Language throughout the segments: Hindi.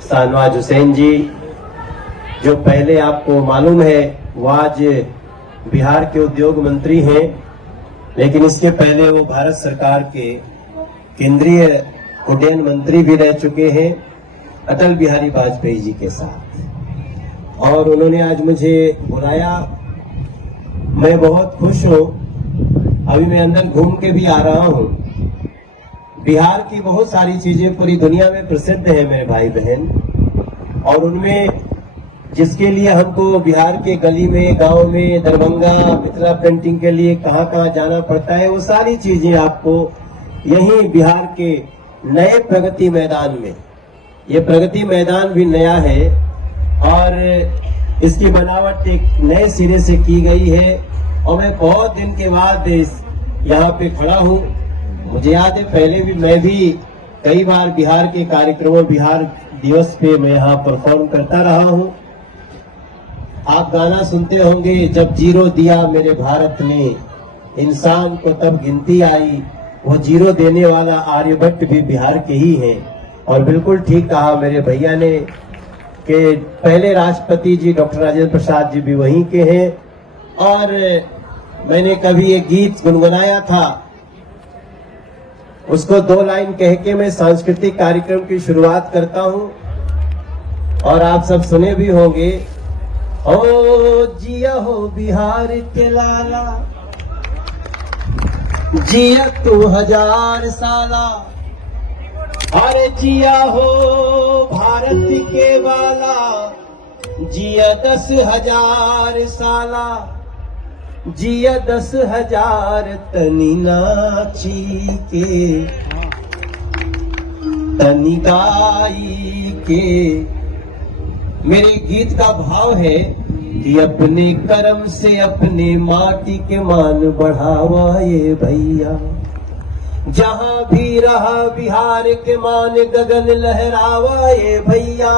शाहनवाज हुसैन जी, जो पहले आपको मालूम है वो आज बिहार के उद्योग मंत्री हैं, लेकिन इसके पहले वो भारत सरकार के केंद्रीय उड्डयन मंत्री भी रह चुके हैं अटल बिहारी वाजपेयी जी के साथ। और उन्होंने आज मुझे बुलाया, मैं बहुत खुश हूँ। अभी मैं अंदर घूम के भी आ रहा हूँ। बिहार की बहुत सारी चीजें पूरी दुनिया में प्रसिद्ध है मेरे भाई बहन, और उनमें जिसके लिए हमको बिहार के गली में, गांव में, दरभंगा मिथिला पेंटिंग के लिए कहाँ कहाँ जाना पड़ता है, वो सारी चीजें आपको यहीं बिहार के नए प्रगति मैदान में, ये प्रगति मैदान भी नया है और इसकी बनावट एक नए सिरे से की गई है। और मैं बहुत दिन के बाद यहाँ पे खड़ा हूँ। मुझे याद है पहले भी मैं भी कई बार बिहार के कार्यक्रमों, बिहार दिवस पे मैं यहाँ परफॉर्म करता रहा हूँ। आप गाना सुनते होंगे, जब जीरो दिया मेरे भारत ने, इंसान को तब गिनती आई। वो जीरो देने वाला आर्यभट्ट भी बिहार के ही है। और बिल्कुल ठीक कहा मेरे भैया ने कि पहले राष्ट्रपति जी डॉक्टर राजेंद्र प्रसाद जी भी वहीं के हैं। और मैंने कभी एक गीत गुनगुनाया था, उसको 2 लाइन कह के मैं सांस्कृतिक कार्यक्रम की शुरुआत करता हूं और आप सब सुने भी होंगे। ओ जिया हो बिहार के लाला, जिया तू 1000 साला, अरे जिया हो भारत के वाला, जिया 10,000 साला, जिया 10,000 तनी नाची के, तनी गाई के। मेरे गीत का भाव है कि अपने कर्म से अपने माटी के मान बढ़ावा ये भैया, जहां भी रहा बिहार के मान गगन लहरावा ये भैया,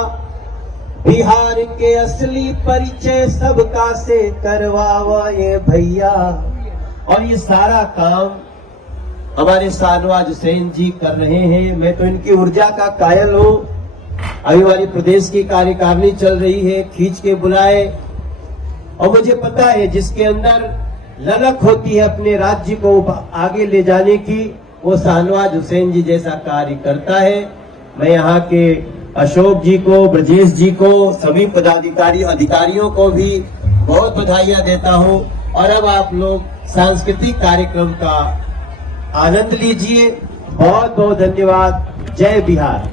बिहार के असली परिचय सबका से करवावा ये भैया। और ये सारा काम हमारे शाहनवाज हुसैन जी कर रहे हैं। मैं तो इनकी ऊर्जा का कायल हूँ। अभी हमारी प्रदेश की कार्यकारिणी चल रही है, खींच के बुलाए, और मुझे पता है जिसके अंदर ललक होती है अपने राज्य को आगे ले जाने की, वो शाहनवाज हुसैन जी जैसा कार्य करता है। मैं यहाँ के अशोक जी को, ब्रजेश जी को, सभी पदाधिकारी अधिकारियों को भी बहुत बधाइयां देता हूँ। और अब आप लोग सांस्कृतिक कार्यक्रम का आनंद लीजिए। बहुत बहुत धन्यवाद। जय बिहार।